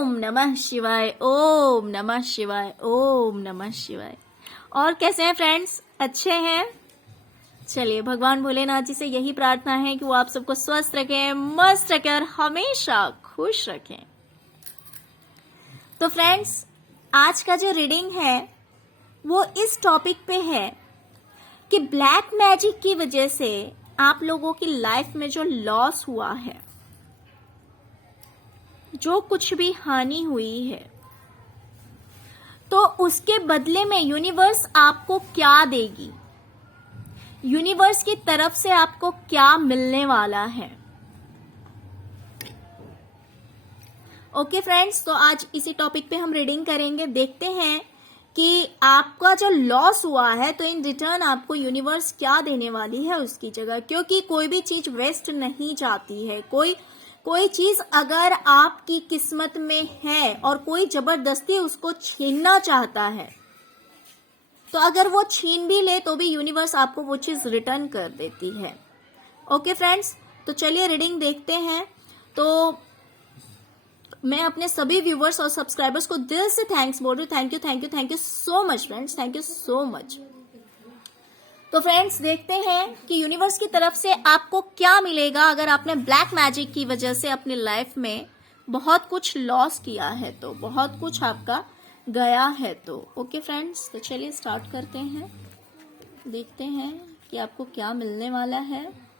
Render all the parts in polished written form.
ओम नमः शिवाय, ओम नमः शिवाय, ओम नमः शिवाय। और कैसे हैं फ्रेंड्स, अच्छे हैं? चलिए, भगवान भोलेनाथ जी से यही प्रार्थना है कि वो आप सबको स्वस्थ रखें, मस्त रखें और हमेशा खुश रखें। तो फ्रेंड्स, आज का जो रीडिंग है वो इस टॉपिक पे है कि ब्लैक मैजिक की वजह से आप लोगों की लाइफ में जो लॉस हुआ है, जो कुछ भी हानि हुई है, तो उसके बदले में यूनिवर्स आपको क्या देगी, यूनिवर्स की तरफ से आपको क्या मिलने वाला है। ओके फ्रेंड्स, तो आज इसी टॉपिक पे हम रीडिंग करेंगे। देखते हैं कि आपका जो लॉस हुआ है तो इन रिटर्न आपको यूनिवर्स क्या देने वाली है उसकी जगह, क्योंकि कोई भी चीज वेस्ट नहीं जाती है। कोई चीज अगर आपकी किस्मत में है और कोई जबरदस्ती उसको छीनना चाहता है, तो अगर वो छीन भी ले तो भी यूनिवर्स आपको वो चीज रिटर्न कर देती है। ओके फ्रेंड्स, तो चलिए रीडिंग देखते हैं। तो मैं अपने सभी व्यूवर्स और सब्सक्राइबर्स को दिल से थैंक्स बोल रही हूँ। Thank you so much friends, thank you so much. तो फ्रेंड्स, देखते हैं कि यूनिवर्स की तरफ से आपको क्या मिलेगा अगर आपने ब्लैक मैजिक की वजह से अपनी लाइफ में बहुत कुछ लॉस किया है, तो बहुत कुछ आपका गया है। तो ओके फ्रेंड्स, तो चलिए स्टार्ट करते हैं, देखते हैं कि आपको क्या मिलने वाला है।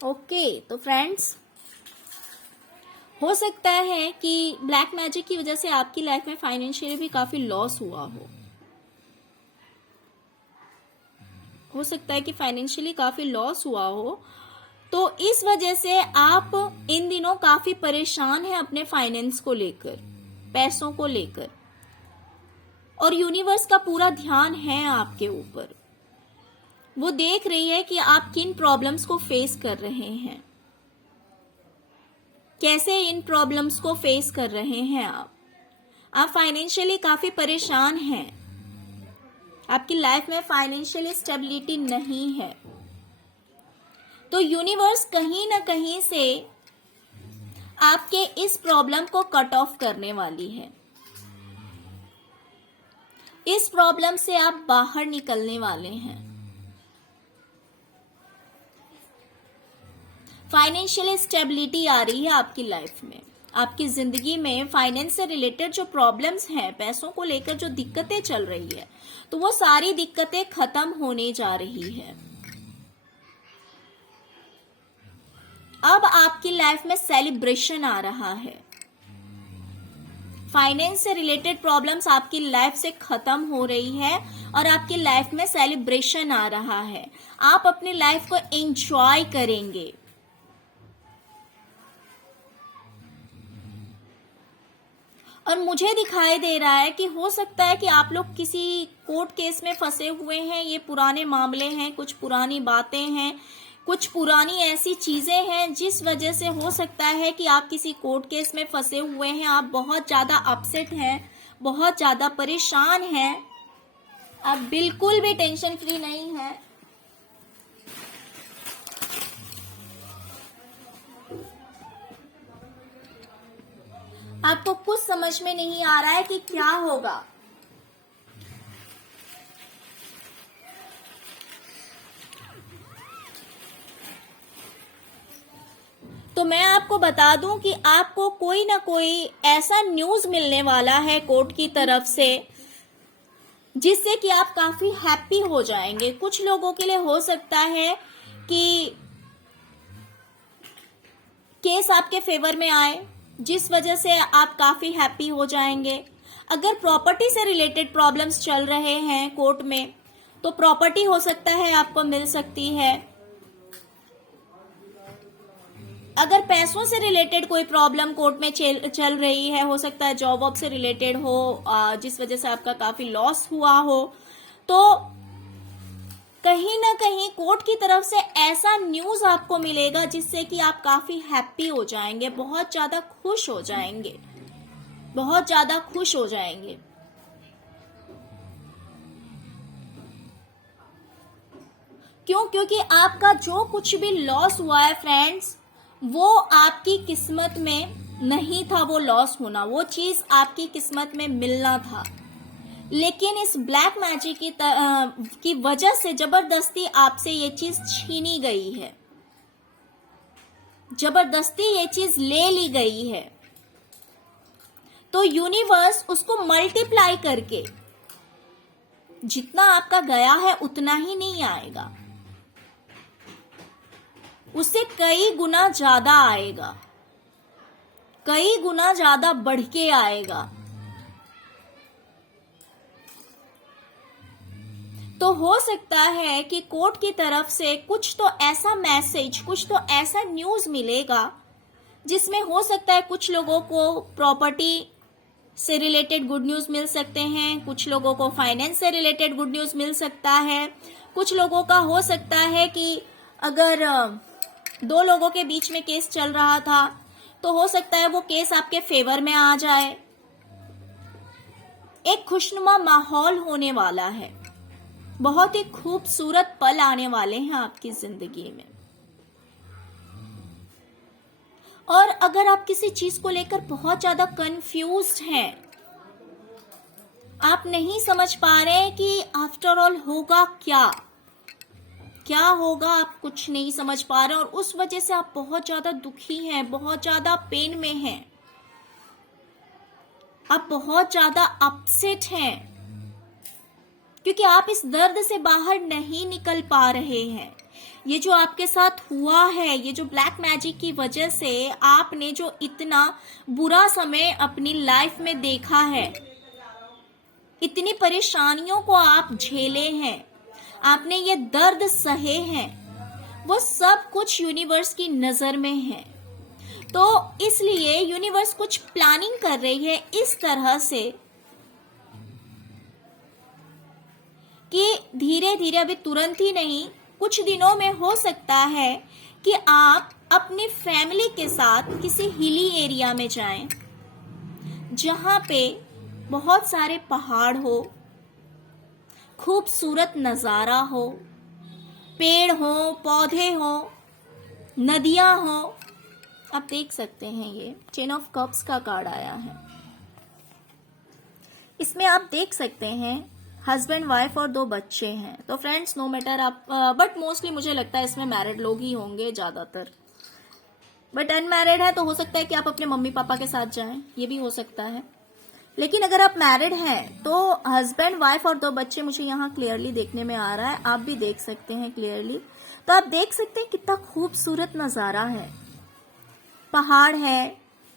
ओके, तो फ्रेंड्स, हो सकता है कि ब्लैक मैजिक की वजह से आपकी लाइफ में फाइनेंशियली भी काफी लॉस हुआ हो सकता है कि फाइनेंशियली काफी लॉस हुआ हो। तो इस वजह से आप इन दिनों काफी परेशान हैं अपने फाइनेंस को लेकर, पैसों को लेकर, और यूनिवर्स का पूरा ध्यान है आपके ऊपर। वो देख रही है कि आप किन प्रॉब्लम्स को फेस कर रहे हैं, कैसे इन प्रॉब्लम्स को फेस कर रहे हैं आप फाइनेंशियली काफी परेशान हैं, आपकी लाइफ में फाइनेंशियली स्टेबिलिटी नहीं है। तो यूनिवर्स कहीं ना कहीं से आपके इस प्रॉब्लम को कट ऑफ करने वाली है। इस प्रॉब्लम से आप बाहर निकलने वाले हैं। फाइनेंशियल स्टेबिलिटी आ रही है आपकी लाइफ में। आपकी जिंदगी में फाइनेंस से रिलेटेड जो प्रॉब्लम्स हैं, पैसों को लेकर जो दिक्कतें चल रही है, तो वो सारी दिक्कतें खत्म होने जा रही है। अब आपकी लाइफ में सेलिब्रेशन आ रहा है। फाइनेंस से रिलेटेड प्रॉब्लम्स आपकी लाइफ से खत्म हो रही है और आपकी लाइफ में सेलिब्रेशन आ रहा है। आप अपनी लाइफ को एंजॉय करेंगे। और मुझे दिखाई दे रहा है कि हो सकता है कि आप लोग किसी कोर्ट केस में फंसे हुए हैं। ये पुराने मामले हैं, कुछ पुरानी बातें हैं, कुछ पुरानी ऐसी चीजें हैं जिस वजह से हो सकता है कि आप किसी कोर्ट केस में फंसे हुए हैं। आप बहुत ज्यादा अपसेट हैं, बहुत ज्यादा परेशान हैं, आप बिल्कुल भी टेंशन फ्री नहीं है। आपको कुछ समझ में नहीं आ रहा है कि क्या होगा। तो मैं आपको बता दूं कि आपको कोई ना कोई ऐसा न्यूज मिलने वाला है कोर्ट की तरफ से जिससे कि आप काफी हैप्पी हो जाएंगे। कुछ लोगों के लिए हो सकता है कि केस आपके फेवर में आए, जिस वजह से आप काफी हैप्पी हो जाएंगे। अगर प्रॉपर्टी से रिलेटेड प्रॉब्लम्स चल रहे हैं कोर्ट में, तो प्रॉपर्टी हो सकता है आपको मिल सकती है। अगर पैसों से रिलेटेड कोई प्रॉब्लम कोर्ट में चल रही है, हो सकता है जॉब वॉब से रिलेटेड हो, जिस वजह से आपका काफी लॉस हुआ हो, तो कहीं ना कहीं कोर्ट की तरफ से ऐसा न्यूज आपको मिलेगा जिससे कि आप काफी हैप्पी हो जाएंगे, बहुत ज्यादा खुश हो जाएंगे, बहुत ज्यादा खुश हो जाएंगे। क्यों? क्योंकि आपका जो कुछ भी लॉस हुआ है फ्रेंड्स, वो आपकी किस्मत में नहीं था वो लॉस होना, वो चीज आपकी किस्मत में मिलना था। लेकिन इस ब्लैक मैजिक की वजह से जबरदस्ती आपसे ये चीज छीनी गई है, जबरदस्ती ये चीज ले ली गई है। तो यूनिवर्स उसको मल्टीप्लाई करके, जितना आपका गया है उतना ही नहीं आएगा, उससे कई गुना ज्यादा आएगा, कई गुना ज्यादा बढ़ के आएगा। तो हो सकता है कि कोर्ट की तरफ से कुछ तो ऐसा मैसेज, कुछ तो ऐसा न्यूज मिलेगा जिसमें हो सकता है कुछ लोगों को प्रॉपर्टी से रिलेटेड गुड न्यूज मिल सकते हैं, कुछ लोगों को फाइनेंस से रिलेटेड गुड न्यूज मिल सकता है, कुछ लोगों का हो सकता है कि अगर दो लोगों के बीच में केस चल रहा था तो हो सकता है वो केस आपके फेवर में आ जाए। एक खुशनुमा माहौल होने वाला है, बहुत ही खूबसूरत पल आने वाले हैं आपकी जिंदगी में। और अगर आप किसी चीज को लेकर बहुत ज्यादा कंफ्यूज्ड हैं, आप नहीं समझ पा रहे कि आफ्टर ऑल होगा क्या क्या होगा, आप कुछ नहीं समझ पा रहे और उस वजह से आप बहुत ज्यादा दुखी हैं, बहुत ज्यादा पेन में हैं, आप बहुत ज्यादा अपसेट हैं, क्योंकि आप इस दर्द से बाहर नहीं निकल पा रहे हैं। ये जो आपके साथ हुआ है, ये जो ब्लैक मैजिक की वजह से आपने जो इतना बुरा समय अपनी लाइफ में देखा है, इतनी परेशानियों को आप झेले हैं, आपने ये दर्द सहे हैं, वो सब कुछ यूनिवर्स की नजर में है। तो इसलिए यूनिवर्स कुछ प्लानिंग कर रही है इस तरह से कि धीरे धीरे, अभी तुरंत ही नहीं, कुछ दिनों में हो सकता है कि आप अपनी फैमिली के साथ किसी हिली एरिया में जाएं, जहां पे बहुत सारे पहाड़ हो, खूबसूरत नजारा हो, पेड़ हो, पौधे हो, नदियां हो। आप देख सकते हैं ये 10 ऑफ कप्स का कार्ड आया है। इसमें आप देख सकते हैं हस्बैंड वाइफ और 2 बच्चे हैं। तो फ्रेंड्स, नो मैटर आप, बट मोस्टली मुझे लगता है इसमें मैरिड लोग ही होंगे ज्यादातर, बट अनमैरिड है तो हो सकता है कि आप अपने मम्मी पापा के साथ जाएं, ये भी हो सकता है। लेकिन अगर आप मैरिड हैं तो हस्बैंड वाइफ और 2 बच्चे मुझे यहाँ क्लियरली देखने में आ रहा है, आप भी देख सकते हैं क्लियरली। तो आप देख सकते हैं कितना खूबसूरत नजारा है, पहाड़ है,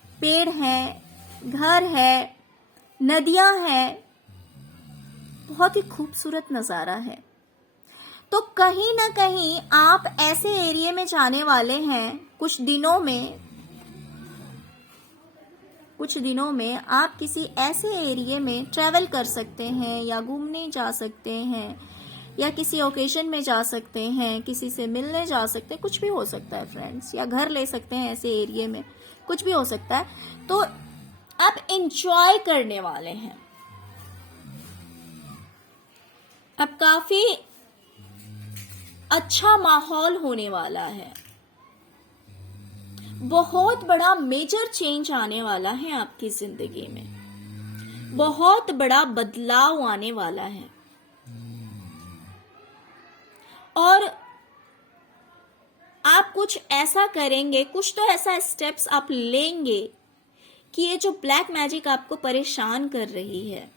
पेड़ है, घर है, नदियां हैं, बहुत ही खूबसूरत नजारा है। तो कहीं ना कहीं आप ऐसे एरिया में जाने वाले हैं कुछ दिनों में कुछ दिनों में आप किसी ऐसे एरिया में ट्रैवल कर सकते हैं या घूमने जा सकते हैं या किसी ओकेजन में जा सकते हैं, किसी से मिलने जा सकते हैं, कुछ भी हो सकता है फ्रेंड्स, या घर ले सकते हैं ऐसे एरिया में, कुछ भी हो सकता है। तो आप एंजॉय करने वाले हैं। अब काफी अच्छा माहौल होने वाला है। बहुत बड़ा मेजर चेंज आने वाला है आपकी जिंदगी में, बहुत बड़ा बदलाव आने वाला है। और आप कुछ ऐसा करेंगे, कुछ तो ऐसा स्टेप्स आप लेंगे कि ये जो ब्लैक मैजिक आपको परेशान कर रही है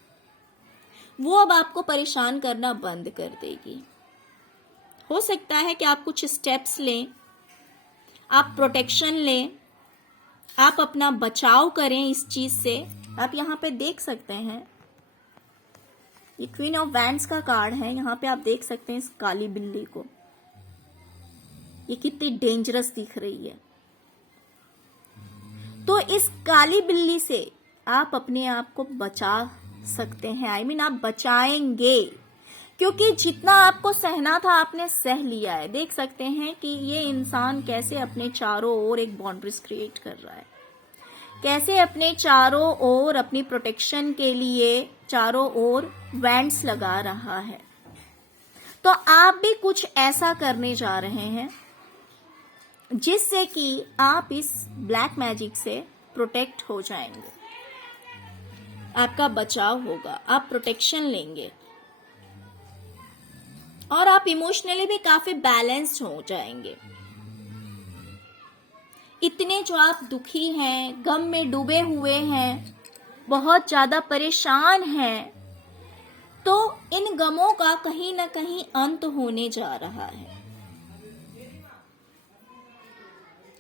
वो अब आपको परेशान करना बंद कर देगी। हो सकता है कि आप कुछ स्टेप्स लें, आप प्रोटेक्शन लें, आप अपना बचाव करें इस चीज से। आप यहाँ पे देख सकते हैं ये क्वीन ऑफ वैंड्स का कार्ड है। यहाँ पे आप देख सकते हैं इस काली बिल्ली को, ये कितनी डेंजरस दिख रही है। तो इस काली बिल्ली से आप अपने आप को बचा सकते हैं। आई मीन आप बचाएंगे, क्योंकि जितना आपको सहना था आपने सह लिया है। देख सकते हैं कि ये इंसान कैसे अपने चारों ओर एक बाउंड्रीज क्रिएट कर रहा है, कैसे अपने चारों ओर अपनी प्रोटेक्शन के लिए चारों ओर वैंड्स लगा रहा है। तो आप भी कुछ ऐसा करने जा रहे हैं जिससे कि आप इस ब्लैक मैजिक से प्रोटेक्ट हो जाएंगे, आपका बचाव होगा, आप प्रोटेक्शन लेंगे और आप इमोशनली भी काफी बैलेंस्ड हो जाएंगे। इतने जो आप दुखी हैं, गम में डूबे हुए हैं, बहुत ज्यादा परेशान हैं, तो इन गमों का कहीं ना कहीं अंत होने जा रहा है।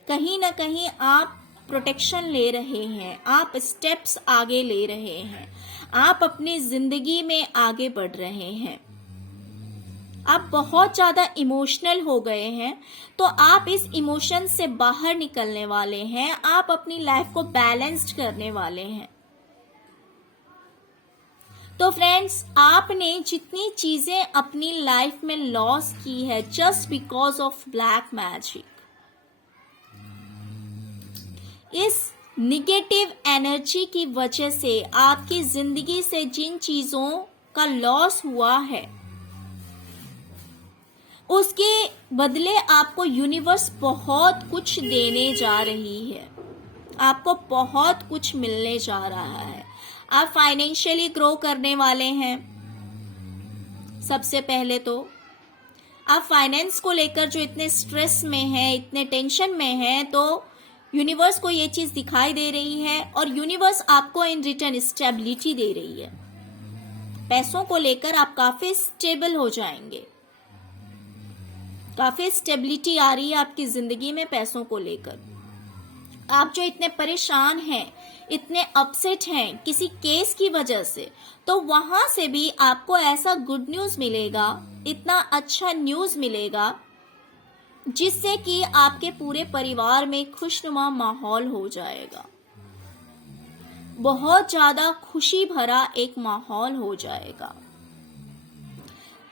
कहीं ना कहीं आप प्रोटेक्शन ले रहे हैं, आप स्टेप्स आगे ले रहे हैं, आप अपनी जिंदगी में आगे बढ़ रहे हैं। आप बहुत ज्यादा इमोशनल हो गए हैं, तो आप इस इमोशन से बाहर निकलने वाले हैं, आप अपनी लाइफ को बैलेंस्ड करने वाले हैं। तो फ्रेंड्स, आपने जितनी चीजें अपनी लाइफ में लॉस की है just because of black magic, इस निगेटिव एनर्जी की वजह से आपकी जिंदगी से जिन चीजों का लॉस हुआ है उसके बदले आपको यूनिवर्स बहुत कुछ देने जा रही है, आपको बहुत कुछ मिलने जा रहा है। आप फाइनेंशियली ग्रो करने वाले हैं। सबसे पहले तो आप फाइनेंस को लेकर जो इतने स्ट्रेस में हैं, इतने टेंशन में हैं, तो यूनिवर्स को ये चीज दिखाई दे रही है और यूनिवर्स आपको इन रिटर्न स्टेबिलिटी दे रही है। पैसों को लेकर आप काफी स्टेबल हो जाएंगे, काफी स्टेबिलिटी आ रही है आपकी जिंदगी में पैसों को लेकर। आप जो इतने परेशान हैं, इतने अपसेट हैं किसी केस की वजह से, तो वहां से भी आपको ऐसा गुड न्यूज मिलेगा, इतना अच्छा न्यूज मिलेगा जिससे कि आपके पूरे परिवार में खुशनुमा माहौल हो जाएगा, बहुत ज्यादा खुशी भरा एक माहौल हो जाएगा।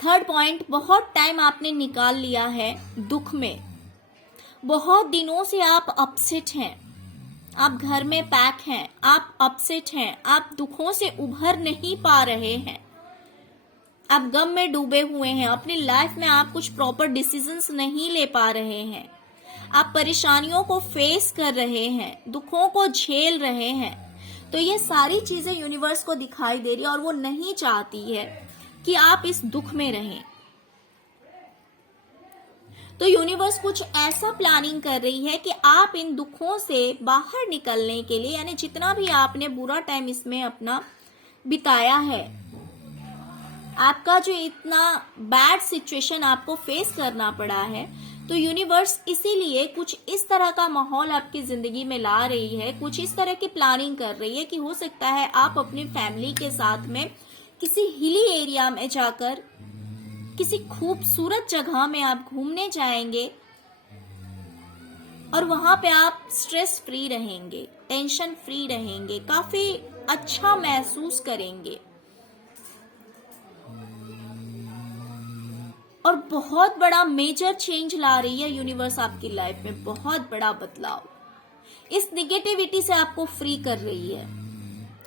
थर्ड पॉइंट, बहुत टाइम आपने निकाल लिया है दुख में, बहुत दिनों से आप अपसेट हैं, आप घर में पैक हैं, आप अपसेट हैं, आप दुखों से उभर नहीं पा रहे हैं, आप गम में डूबे हुए हैं, अपनी लाइफ में आप कुछ प्रॉपर डिसीजंस नहीं ले पा रहे हैं, आप परेशानियों को फेस कर रहे हैं, दुखों को झेल रहे हैं। तो ये सारी चीजें यूनिवर्स को दिखाई दे रही है और वो नहीं चाहती है कि आप इस दुख में रहें। तो यूनिवर्स कुछ ऐसा प्लानिंग कर रही है कि आप इन दुखों से बाहर निकलने के लिए, यानी जितना भी आपने बुरा टाइम इसमें अपना बिताया है, आपका जो इतना बैड सिचुएशन आपको फेस करना पड़ा है, तो यूनिवर्स इसीलिए कुछ इस तरह का माहौल आपकी जिंदगी में ला रही है, कुछ इस तरह की प्लानिंग कर रही है कि हो सकता है आप अपनी फैमिली के साथ में किसी हिली एरिया में जाकर किसी खूबसूरत जगह में आप घूमने जाएंगे और वहां पे आप स्ट्रेस फ्री रहेंगे, टेंशन फ्री रहेंगे, काफी अच्छा महसूस करेंगे और बहुत बड़ा मेजर चेंज ला रही है यूनिवर्स आपकी लाइफ में, बहुत बड़ा बदलाव इस निगेटिविटी से आपको फ्री कर रही है।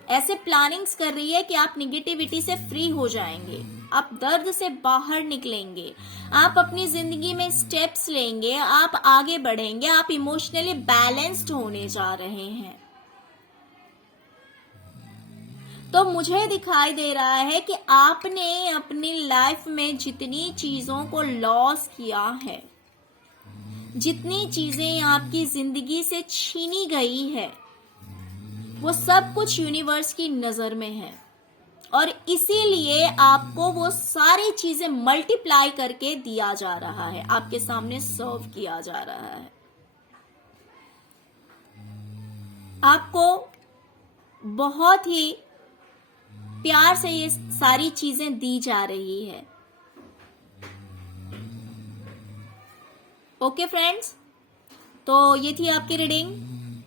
ऐसे प्लानिंग्स कर रही है कि आप निगेटिविटी से फ्री हो जाएंगे, आप दर्द से बाहर निकलेंगे, आप अपनी जिंदगी में स्टेप्स लेंगे, आप आगे बढ़ेंगे, आप इमोशनली बैलेंस्ड होने जा रहे हैं। तो मुझे दिखाई दे रहा है कि आपने अपनी लाइफ में जितनी चीजों को लॉस किया है, जितनी चीजें आपकी जिंदगी से छीनी गई है, वो सब कुछ यूनिवर्स की नजर में है और इसीलिए आपको वो सारी चीजें मल्टीप्लाई करके दिया जा रहा है, आपके सामने सर्व किया जा रहा है। आपको बहुत ही प्यार से ये सारी चीजें दी जा रही है। ओके फ्रेंड्स, तो ये थी आपकी रीडिंग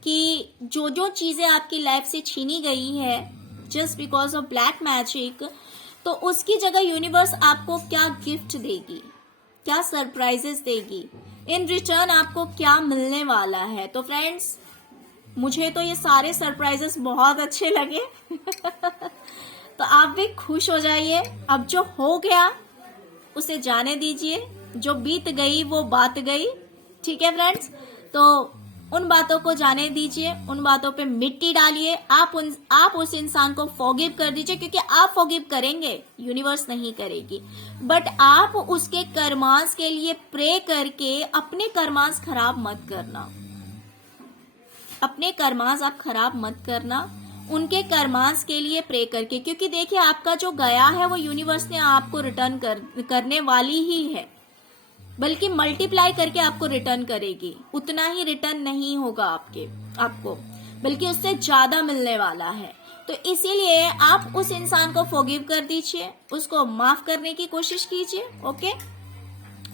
कि जो जो चीजें आपकी लाइफ से छीनी गई है just because of black magic, तो उसकी जगह यूनिवर्स आपको क्या गिफ्ट देगी, क्या सरप्राइजेस देगी, इन रिटर्न आपको क्या मिलने वाला है। तो फ्रेंड्स, मुझे तो ये सारे सरप्राइजेस बहुत अच्छे लगे तो आप भी खुश हो जाइए। अब जो हो गया उसे जाने दीजिए, जो बीत गई वो बात गई, ठीक है फ्रेंड्स। तो उन बातों को जाने दीजिए, उन बातों पे मिट्टी डालिए, आप उस इंसान को फॉरगिव कर दीजिए, क्योंकि आप फॉरगिव करेंगे, यूनिवर्स नहीं करेगी, बट आप उसके कर्मांस के लिए प्रे करके अपने कर्मांस खराब मत करना, अपने कर्मांस आप खराब मत करना, उनके कर्मांस के लिए प्रे करके, क्योंकि देखिए आपका जो गया है वो यूनिवर्स ने आपको रिटर्न करने वाली ही है, बल्कि मल्टीप्लाई करके आपको रिटर्न करेगी। उतना ही रिटर्न नहीं होगा आपको, बल्कि उससे ज्यादा मिलने वाला है। तो इसीलिए आप उस इंसान को फॉरगिव कर दीजिए, उसको माफ करने की कोशिश कीजिए। ओके,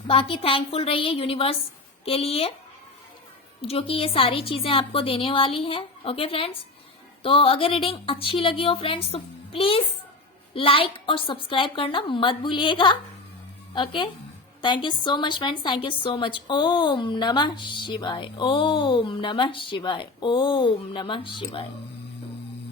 बाकी थैंकफुल रहिए यूनिवर्स के लिए जो कि ये सारी चीजें आपको देने वाली है। ओके फ्रेंड्स, तो अगर रीडिंग अच्छी लगी हो फ्रेंड्स तो प्लीज लाइक और सब्सक्राइब करना मत भूलिएगा। Okay, thank you so much friends, thank you so much. ओम नमः शिवाय, ओम नमः शिवाय, ओम नमः शिवाय।